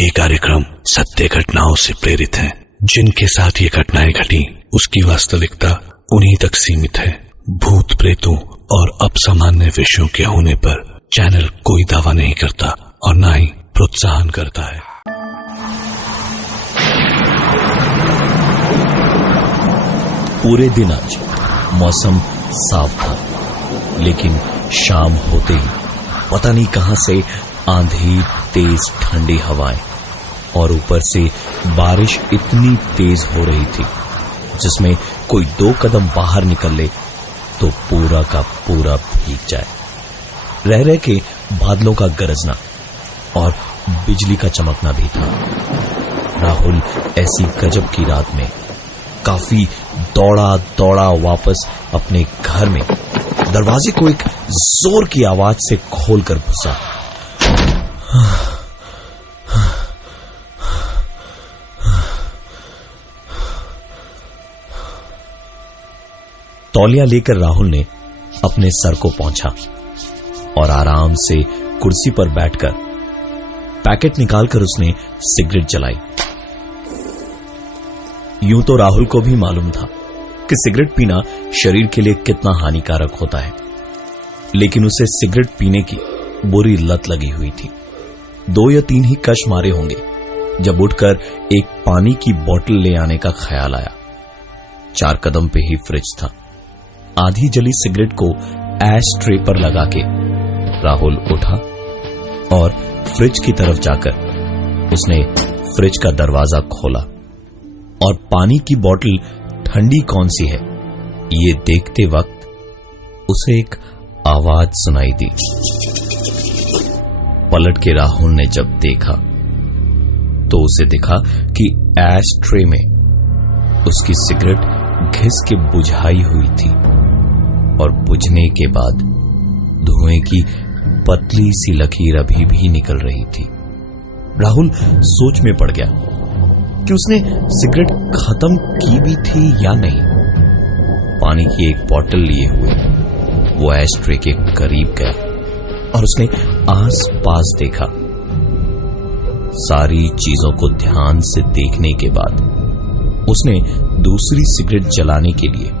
ये कार्यक्रम सत्य घटनाओं से प्रेरित है। जिनके साथ ये घटनाएं घटी उसकी वास्तविकता उन्हीं तक सीमित है। भूत प्रेतों और असामान्य विषयों के होने पर चैनल कोई दावा नहीं करता और न ही प्रोत्साहन करता है। पूरे दिन आज मौसम साफ था, लेकिन शाम होते ही पता नहीं कहां से आंधी, तेज ठंडी हवाएं और ऊपर से बारिश इतनी तेज हो रही थी जिसमें कोई 2 कदम बाहर निकल ले तो पूरा का पूरा भीग जाए। रह रह के बादलों का गरजना और बिजली का चमकना भी था। राहुल ऐसी गजब की रात में काफी दौड़ा दौड़ा वापस अपने घर में दरवाजे को एक जोर की आवाज से खोलकर घुसा। तौलिया लेकर राहुल ने अपने सर को पोंछा और आराम से कुर्सी पर बैठकर पैकेट निकालकर उसने सिगरेट जलाई। यूं तो राहुल को भी मालूम था कि सिगरेट पीना शरीर के लिए कितना हानिकारक होता है, लेकिन उसे सिगरेट पीने की बुरी लत लगी हुई थी। 2 या 3 ही कश मारे होंगे जब उठकर एक पानी की बोतल ले आने का ख्याल आया। 4 कदम पे ही फ्रिज था। आधी जली सिगरेट को ऐश ट्रे पर लगा के राहुल उठा और फ्रिज की तरफ जाकर उसने फ्रिज का दरवाजा खोला और पानी की बोतल ठंडी कौन सी है ये देखते वक्त उसे एक आवाज सुनाई दी। पलट के राहुल ने जब देखा तो उसे दिखा कि ऐश ट्रे में उसकी सिगरेट घिस के बुझाई हुई थी और बुझने के बाद धुएं की पतली सी लकीर अभी भी निकल रही थी। राहुल सोच में पड़ गया कि उसने सिगरेट खत्म की भी थी या नहीं। पानी की एक बोतल लिए हुए वो ऐश ट्रे के करीब गया और उसने आस पास देखा। सारी चीजों को ध्यान से देखने के बाद उसने दूसरी सिगरेट जलाने के लिए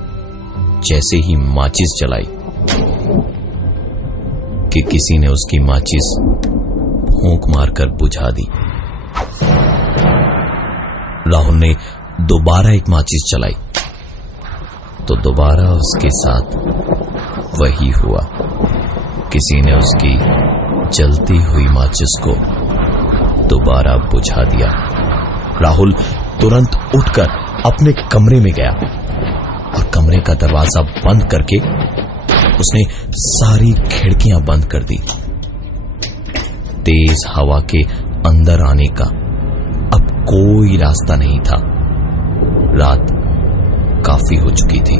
जैसे ही माचिस जलाई कि किसी ने उसकी माचिस फूंक मारकर बुझा दी। राहुल ने दोबारा एक माचिस जलाई तो दोबारा उसके साथ वही हुआ। किसी ने उसकी जलती हुई माचिस को दोबारा बुझा दिया। राहुल तुरंत उठकर अपने कमरे में गया और कमरे का दरवाजा बंद करके उसने सारी खिड़कियां बंद कर दी। तेज हवा के अंदर आने का अब कोई रास्ता नहीं था। रात काफी हो चुकी थी।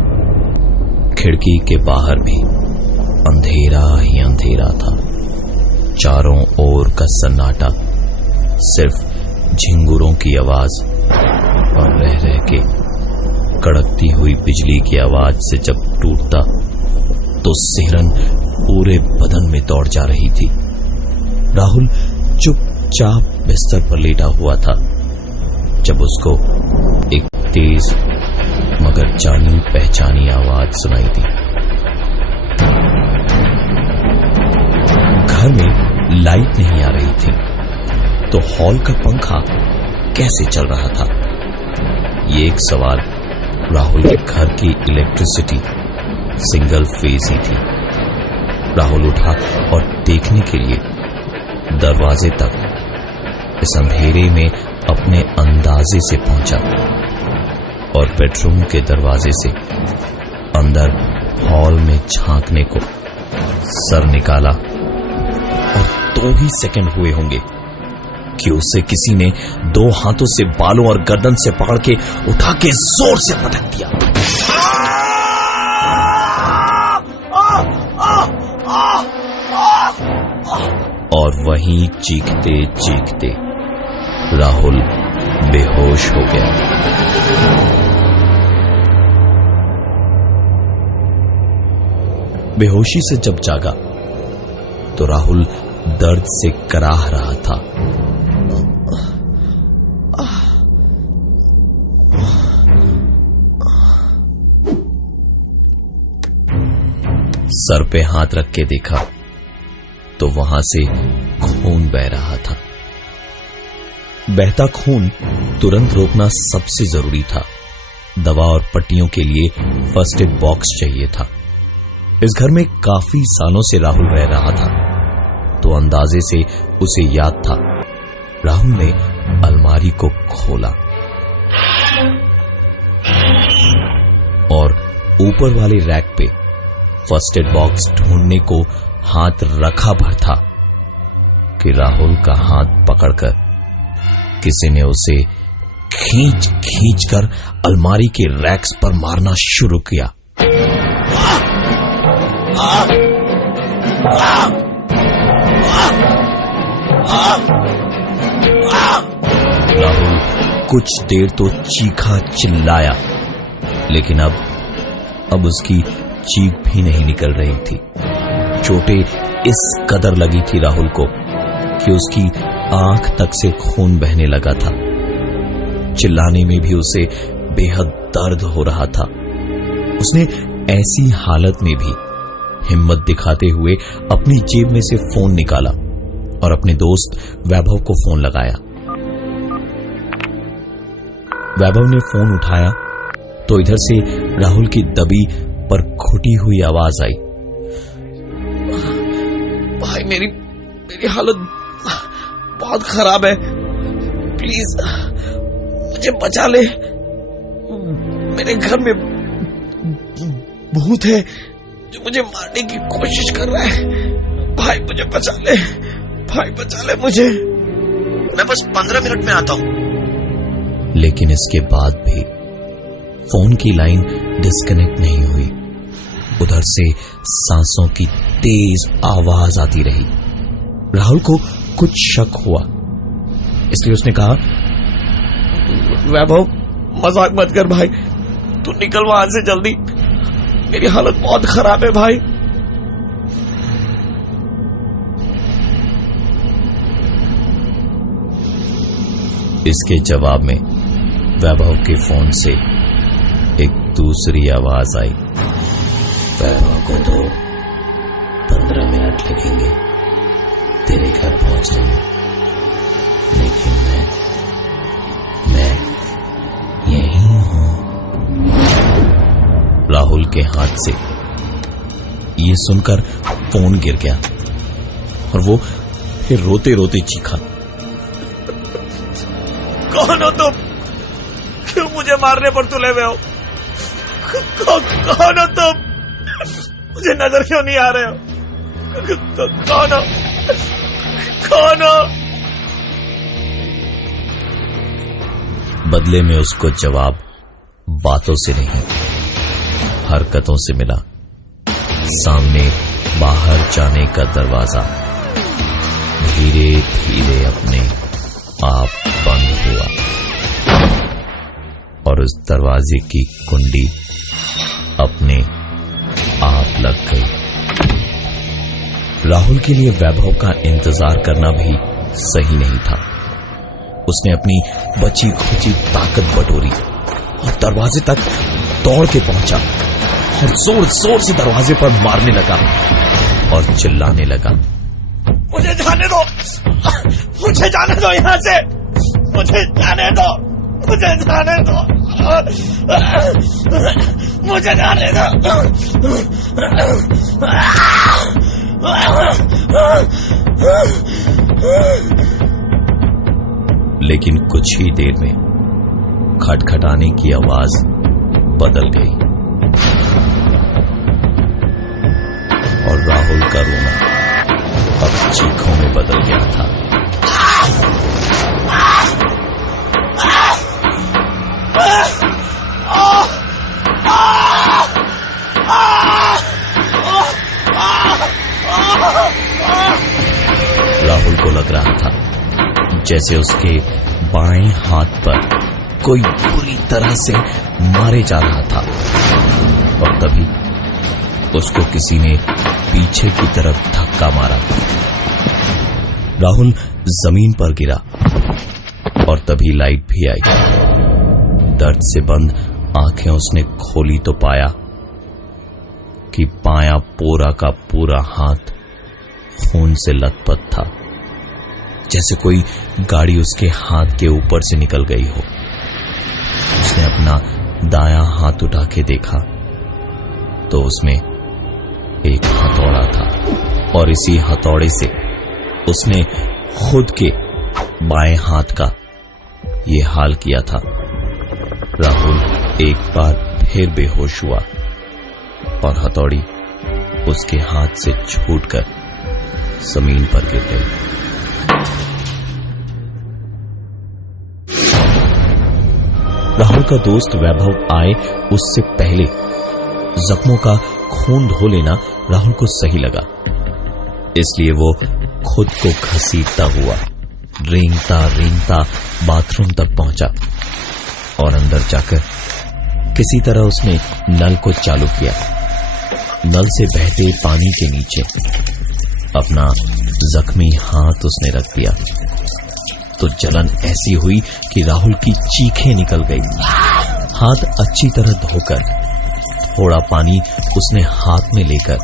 खिड़की के बाहर भी अंधेरा ही अंधेरा था। चारों ओर का सन्नाटा सिर्फ झिंगुरों की आवाज और रह रह के कड़कती हुई बिजली की आवाज से जब टूटता तो सिहरन पूरे बदन में दौड़ जा रही थी। राहुल चुपचाप बिस्तर पर लेटा हुआ था जब उसको एक तेज मगर जानी पहचानी आवाज सुनाई दी। घर में लाइट नहीं आ रही थी तो हॉल का पंखा कैसे चल रहा था, ये एक सवाल राहुल के घर की इलेक्ट्रिसिटी सिंगल फेज ही थी। राहुल उठा और देखने के लिए दरवाजे तक इस अंधेरे में अपने अंदाजे से पहुंचा और बेडरूम के दरवाजे से अंदर हॉल में झांकने को सर निकाला और 2 ही सेकंड हुए होंगे कि उसे किसी ने 2 हाथों से बालों और गर्दन से पकड़ के उठा के जोर से पटक दिया। और वहीं चीखते चीखते राहुल बेहोश हो गया। बेहोशी से जब जागा तो राहुल दर्द से कराह रहा था। सर पे हाथ रख के देखा तो वहां से खून बह रहा था। बहता खून तुरंत रोकना सबसे जरूरी था। दवा और पट्टियों के लिए फर्स्ट एड बॉक्स चाहिए था। इस घर में काफी सालों से राहुल रह रहा था, तो अंदाजे से उसे याद था। राहुल ने अलमारी को खोला और ऊपर वाले रैक पे फर्स्ट एड बॉक्स ढूंढने को हाथ रखा भर था कि राहुल का हाथ पकड़कर किसी ने उसे खींच खींच कर अलमारी के रैक्स पर मारना शुरू किया। राहुल कुछ देर तो चीखा चिल्लाया, लेकिन अब उसकी चीख भी नहीं निकल रही थी। चोटें इस कदर लगी थी राहुल को कि उसकी आंख तक से खून बहने लगा था। चिल्लाने में भी उसे बेहद दर्द हो रहा था। उसने ऐसी हालत में भी हिम्मत दिखाते हुए अपनी जेब में से फोन निकाला और अपने दोस्त वैभव को फोन लगाया। वैभव ने फोन उठाया तो इधर से राहुल की दबी पर घुटी हुई आवाज आई। भाई मेरी हालत बहुत खराब है, प्लीज मुझे बचा ले। मेरे घर में भूत है जो मुझे मारने की कोशिश कर रहा है। भाई मुझे बचा ले, भाई बचा ले मुझे। मैं बस 15 मिनट में आता हूं। लेकिन इसके बाद भी फोन की लाइन डिस्कनेक्ट नहीं हुई। उधर से सांसों की तेज आवाज आती रही। राहुल को कुछ शक हुआ, इसलिए उसने कहा, वैभव मजाक मत कर भाई, तू निकल वहां से जल्दी, मेरी हालत बहुत खराब है भाई। इसके जवाब में वैभव के फोन से एक दूसरी आवाज आई। वैभव को तो 15 मिनट लगेंगे तेरे घर पहुंचने में, लेकिन मैं यही हूं। राहुल के हाथ से ये सुनकर फोन गिर गया और वो फिर रोते रोते चीखा, कौन हो तुम? क्यों मुझे मारने पर तुले हुए हो? कौन हो तुम? मुझे नजर क्यों नहीं आ रहे हो? कौन हो? कौन हो? बदले में उसको जवाब बातों से नहीं, हरकतों से मिला। सामने बाहर जाने का दरवाजा धीरे धीरे अपने आप बंद हुआ और उस दरवाजे की कुंडी अपने आप लग गई। राहुल के लिए वैभव का इंतजार करना भी सही नहीं था। उसने अपनी बची खुची ताकत बटोरी और दरवाजे तक दौड़ के पहुंचा और जोर जोर से दरवाजे पर मारने लगा और चिल्लाने लगा, मुझे जाने दो, मुझे जाने दो यहां से, मुझे जाने दो, मुझे जाने दो, मुझे जाने दो। लेकिन कुछ ही देर में खटखटाने की आवाज बदल गई और राहुल का रोना अब चीखों में बदल गया था। राहुल को लग रहा था जैसे उसके बाएं हाथ पर कोई बुरी तरह से मारे जा रहा था और तभी उसको किसी ने पीछे की तरफ धक्का मारा। राहुल जमीन पर गिरा और तभी लाइट भी आई। दर्द से बंद आंखें उसने खोली तो पाया कि बायां पूरा का पूरा हाथ खून से लथपथ था, जैसे कोई गाड़ी उसके हाथ के ऊपर से निकल गई हो। उसने अपना दायां हाथ उठा के देखा तो उसमें एक हथौड़ा था और इसी हथौड़े से उसने खुद के बाएं हाथ का ये हाल किया था। राहुल एक बार फिर बेहोश हुआ और हथौड़ी उसके हाथ से छूटकर जमीन पर गिर गई। राहुल का दोस्त वैभव आए उससे पहले जख्मों का खून धो लेना राहुल को सही लगा, इसलिए वो खुद को घसीटता हुआ रेंगता रेंगता बाथरूम तक पहुंचा और अंदर जाकर किसी तरह उसने नल को चालू किया। नल से बहते पानी के नीचे अपना जख्मी हाथ उसने रख दिया तो जलन ऐसी हुई कि राहुल की चीखें निकल गई। हाथ अच्छी तरह धोकर थोड़ा पानी उसने हाथ में लेकर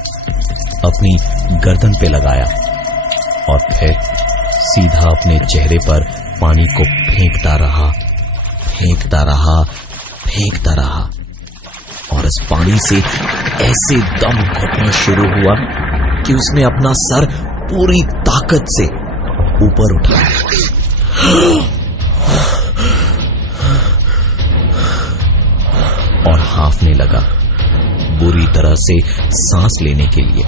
अपनी गर्दन पे लगाया और फिर सीधा अपने चेहरे पर पानी को फेंकता रहा, फेंकता रहा, फेंकता रहा और इस पानी से ऐसे दम घुटना शुरू हुआ कि उसने अपना सर पूरी ताकत से ऊपर उठाया और हांफने लगा, बुरी तरह से सांस लेने के लिए।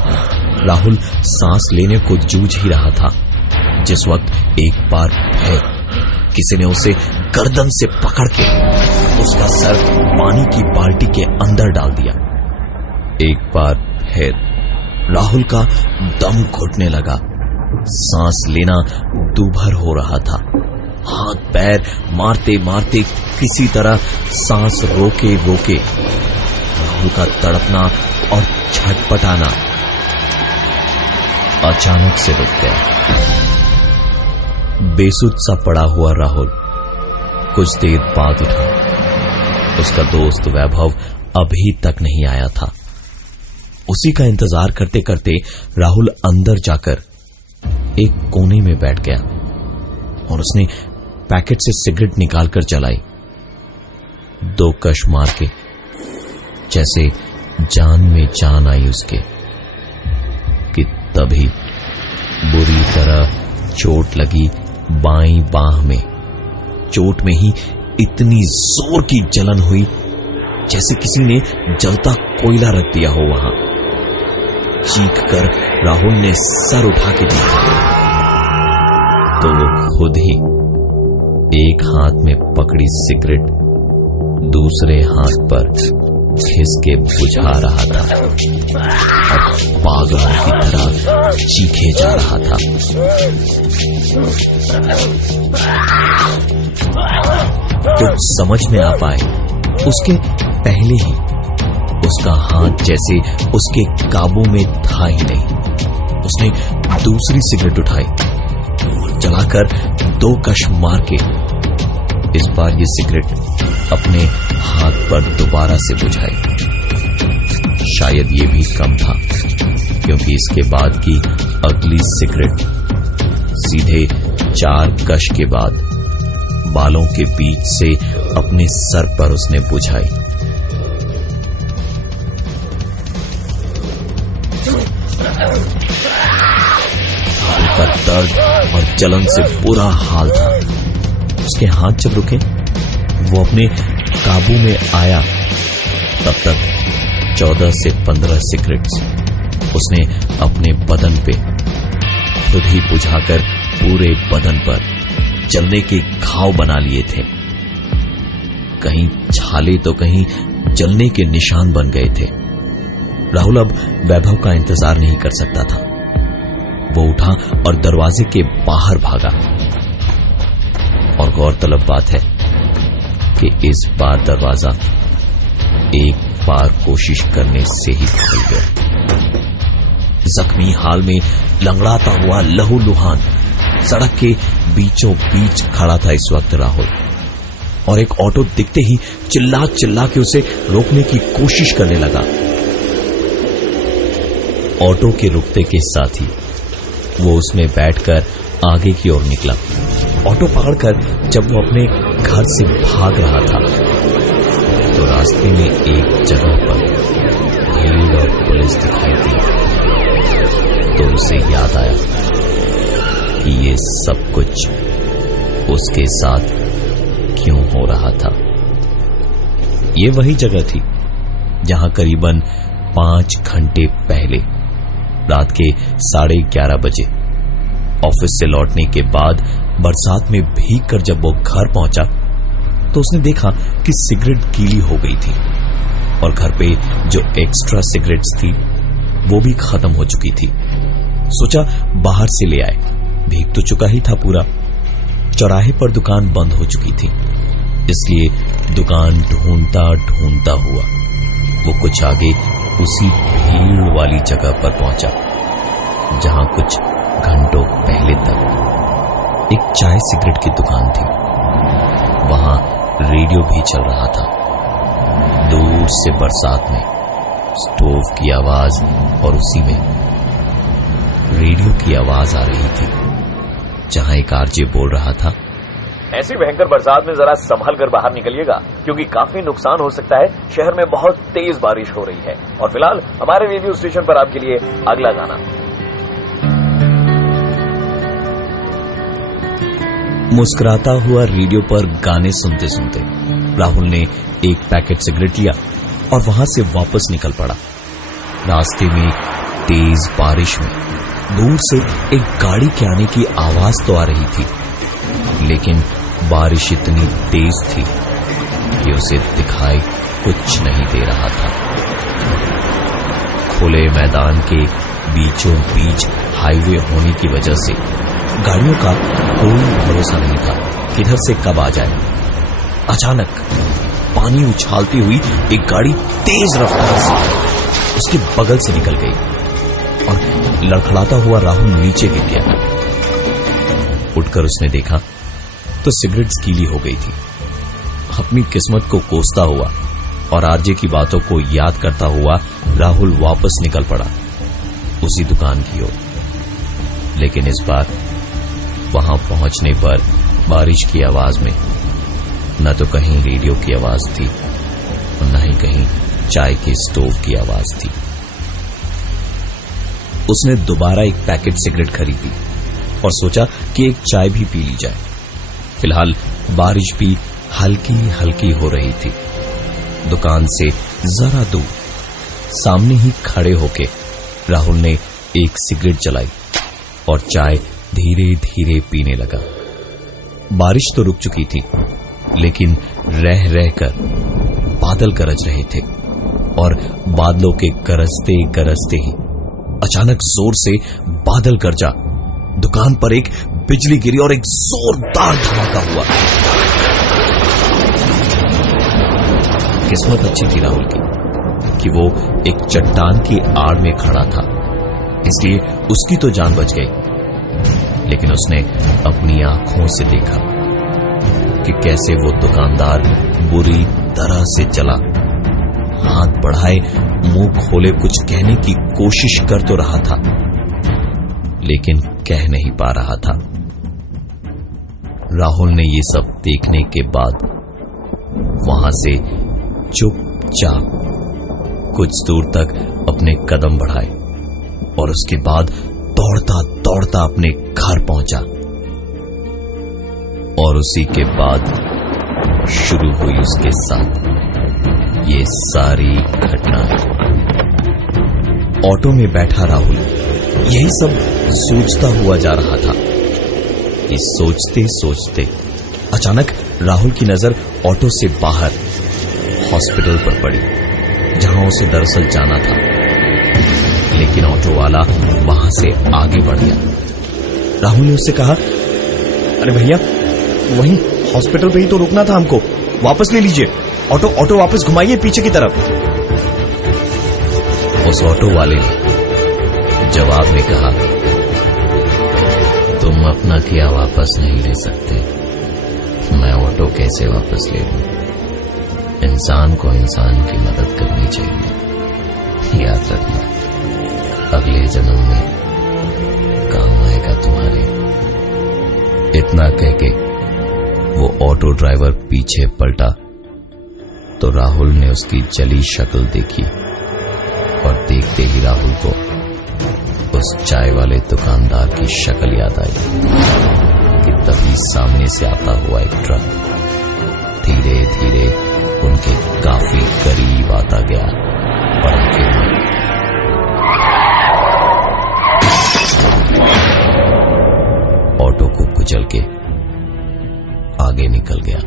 राहुल सांस लेने को जूझ ही रहा था जिस वक्त एक बार फिर किसी ने उसे गर्दन से पकड़ के उसका सर पानी की बाल्टी के अंदर डाल दिया। एक बार फिर राहुल का दम घुटने लगा, सांस लेना दूभर हो रहा था। हाथ पैर मारते मारते किसी तरह सांस रोके रोके राहुल का तड़पना और छटपटाना अचानक से रुक गया। बेसुध सा पड़ा हुआ राहुल कुछ देर बाद उठा। उसका दोस्त वैभव अभी तक नहीं आया था। उसी का इंतजार करते करते राहुल अंदर जाकर एक कोने में बैठ गया और उसने पैकेट से सिगरेट निकालकर जलाई। 2 कश मार के जैसे जान में जान आई उसके कि तभी बुरी तरह चोट लगी बाईं बाह में। चोट में ही इतनी जोर की जलन हुई जैसे किसी ने जलता कोयला रख दिया हो वहां। चीख कर राहुल ने सर उठा के देखा तो वो खुद ही एक हाथ में पकड़ी सिगरेट दूसरे हाथ पर घिस के बुझा रहा था और पागलों की तरह चीखे जा रहा था। कुछ समझ में आ पाए उसके पहले ही उसका हाथ जैसे उसके काबू में था ही नहीं। उसने दूसरी सिगरेट उठाई, जलाकर 2 कश मार के इस बार ये सिगरेट अपने हाथ पर दोबारा से बुझाई। शायद ये भी कम था क्योंकि इसके बाद की अगली सिगरेट सीधे 4 कश के बाद बालों के बीच से अपने सर पर उसने बुझाई। उसका दर्द और जलन से बुरा हाल था। उसके हाथ जब रुके वो अपने काबू में आया तब तक 14 से 15 सिगरेट्स उसने अपने बदन पे खुद ही बुझाकर पूरे बदन पर जलने के घाव बना लिए थे। कहीं छाले तो कहीं जलने के निशान बन गए थे। राहुल अब वैभव का इंतजार नहीं कर सकता था। वो उठा और दरवाजे के बाहर भागा और गौरतलब बात है कि इस बार दरवाजा एक बार कोशिश करने से ही खुल गया। जख्मी हाल में लंगड़ाता हुआ लहूलुहान सड़क के बीचों बीच खड़ा था इस वक्त राहुल, और एक ऑटो दिखते ही चिल्ला चिल्ला के उसे रोकने की कोशिश करने लगा। ऑटो के रुकते के साथ ही वो उसमें बैठकर आगे की ओर निकला। ऑटो पकड़कर जब वो अपने घर से भाग रहा था तो रास्ते में एक जगह पर भीड़ और पुलिस दिखाई दी। तो उसे याद आया कि ये सब कुछ उसके साथ क्यों हो रहा था। ये वही जगह थी जहां करीबन 5 घंटे पहले रात के 11:30 बजे ऑफिस से लौटने के बाद बरसात में भीग कर जब वो घर पहुंचा तो उसने देखा कि सिगरेट गीली हो गई थी और घर पे जो एक्स्ट्रा सिगरेट्स थी वो भी खत्म हो चुकी थी। सोचा बाहर से ले आए, भीग तो चुका ही था पूरा। चौराहे पर दुकान बंद हो चुकी थी, इसलिए दुकान ढूंढता ढूंढता हुआ वो कुछ आगे उसी भीड़ वाली जगह पर पहुंचा जहां कुछ घंटों पहले तक एक चाय सिगरेट की दुकान थी। वहां रेडियो भी चल रहा था। दूर से बरसात में स्टोव की आवाज और उसी में रेडियो की आवाज आ रही थी जहां एक आरजे बोल रहा था, ऐसी भयंकर बरसात में जरा संभल कर बाहर निकलिएगा क्योंकि काफी नुकसान हो सकता है। शहर में बहुत तेज बारिश हो रही है। और फिलहाल हमारे रेडियो स्टेशन पर आपके लिए अगला गाना। मुस्कुराता हुआ रेडियो पर गाने सुनते सुनते राहुल ने एक पैकेट सिगरेट लिया और वहां से वापस निकल पड़ा। रास्ते में तेज बारिश में दूर से एक गाड़ी के आने की आवाज तो आ रही थी, लेकिन बारिश इतनी तेज थी कि उसे दिखाई कुछ नहीं दे रहा था। खुले मैदान के बीचों बीच हाईवे होने की वजह से गाड़ियों का कोई भरोसा नहीं था किधर से कब आ जाए। अचानक पानी उछालती हुई एक गाड़ी तेज रफ्तार से उसके बगल से निकल गई और लड़खड़ाता हुआ राहुल नीचे गिर गया। उठकर उसने देखा तो सिगरेट्स गीली हो गई थी। अपनी किस्मत को कोसता हुआ और आरजे की बातों को याद करता हुआ राहुल वापस निकल पड़ा उसी दुकान की ओर। लेकिन इस बार वहां पहुंचने पर बारिश की आवाज में न तो कहीं रेडियो की आवाज थी और न ही कहीं चाय के स्टोव की आवाज थी। उसने दोबारा एक पैकेट सिगरेट खरीदी और सोचा कि एक चाय भी पी ली जाए। फिलहाल बारिश भी हल्की हल्की हो रही थी। दुकान से जरा दूर सामने ही खड़े होके राहुल ने एक सिगरेट जलाई और चाय धीरे धीरे पीने लगा। बारिश तो रुक चुकी थी, लेकिन रह रहकर बादल गरज रहे थे और बादलों के गरजते गरजते ही अचानक जोर से बादल गरजा। दुकान पर एक बिजली गिरी और एक जोरदार धमाका हुआ। किस्मत अच्छी थी राहुल की कि वो एक चट्टान की आड़ में खड़ा था, इसलिए उसकी तो जान बच गई। लेकिन उसने अपनी आंखों से देखा कि कैसे वो दुकानदार बुरी तरह से चला। हाथ बढ़ाए मुंह खोले कुछ कहने की कोशिश कर तो रहा था, लेकिन कह नहीं पा रहा था। राहुल ने ये सब देखने के बाद वहां से चुपचाप कुछ दूर तक अपने कदम बढ़ाए और उसके बाद दौड़ता दौड़ता अपने घर पहुंचा। और उसी के बाद शुरू हुई उसके साथ ये सारी घटनाएं। ऑटो में बैठा राहुल यही सब सोचता हुआ जा रहा था कि सोचते सोचते अचानक राहुल की नजर ऑटो से बाहर हॉस्पिटल पर पड़ी, जहां उसे दरअसल जाना था। लेकिन ऑटो वाला वहां से आगे बढ़ गया। राहुल ने उससे कहा, अरे भैया, वहीं हॉस्पिटल पे ही तो रुकना था हमको, वापस ले लीजिए, ऑटो वापस घुमाइए पीछे की तरफ। उस ऑटो वाले ने जवाब में कहा, तुम अपना किया वापस नहीं ले सकते, मैं ऑटो कैसे वापस ले लूं? इंसान को इंसान की मदद करनी चाहिए, याद रखना। अगले जन्म में काम आएगा तुम्हारे। इतना कह के वो ऑटो ड्राइवर पीछे पलटा तो राहुल ने उसकी जली शक्ल देखी और देखते ही राहुल को उस चाय वाले दुकानदार की शक्ल याद आई कि तभी सामने से आता हुआ एक ट्रक धीरे धीरे उनके काफी करीब आता गया और उनके ऑटो को कुचल के आगे निकल गया।